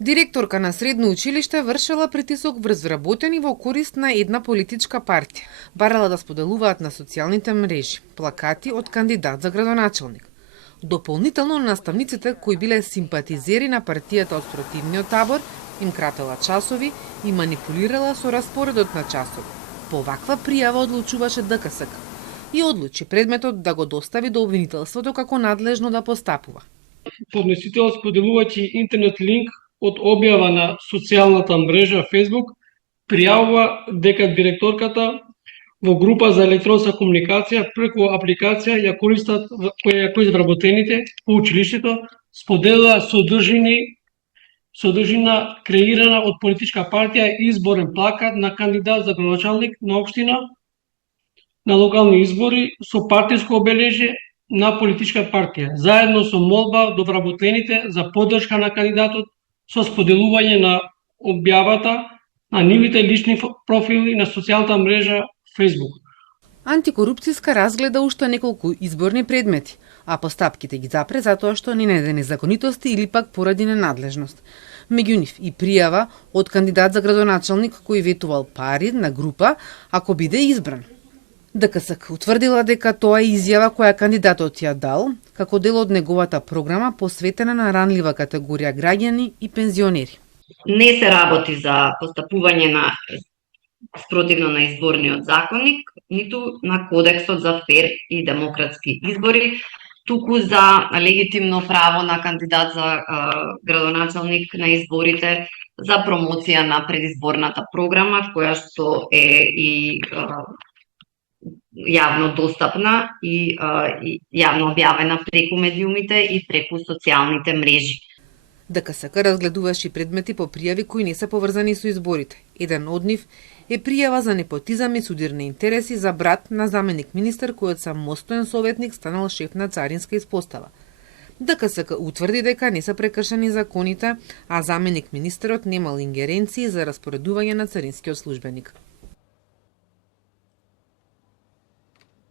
Директорка на средно училиште вршела притисок врз вработени во корист на една политичка партија. Барала да споделуваат на социјалните мрежи плакати од кандидат за градоначелник. Дополнително наставниците кои биле симпатизери на партијата од спротивниот табор им кратела часови и манипулирала со распоредот на часови. По ваква пријава одлучуваше ДКСК и одлучи предметот да го достави до обвинителството како надлежно да постапува. Поднесител споделувајќи интернет линк од објава на социјалната мрежа Facebook, пријавува дека директорката во група за електронска комуникација преку апликација ја користат кои вработените по училиштето, споделила содржина креирана од политичка партија и изборен плакат на кандидат за градоначалник на општина на локални избори со партиско обележје на политичка партија, заедно со молба до вработените за поддршка на кандидатот со споделување на објавата на нивните лични профили на социјалната мрежа Facebook. Антикорупцијска разгледа уште неколку изборни предмети, а постапките ги запре затоа што не најде незаконитости или пак поради ненадлежност. Меѓу нив и пријава од кандидат за градоначалник кој ветувал пари на група ако биде избран. ДКСК утврдила дека тоа е изјава која кандидатот ја дал како дел од неговата програма посветена на ранлива категорија граѓани и пензионери. Не се работи за постапување на спротивно на изборниот законник, ниту на кодексот за фер и демократски избори, туку за легитимно право на кандидат за градоначалник на изборите за промоција на предизборната програма, која што е и јавно достапна и јавно објавена преку медиумите и преку социјалните мрежи. ДКСК разгледуваше предмети по пријави кои не се поврзани со изборите. Еден од нив е пријава за непотизам и судирни интереси за брат на заменик министер кој од самостоен советник станал шеф на царинска испостава. ДКСК утврди дека не се прекршени законите, а заменик министерот немал ингеренции за распоредување на царинскиот службеник.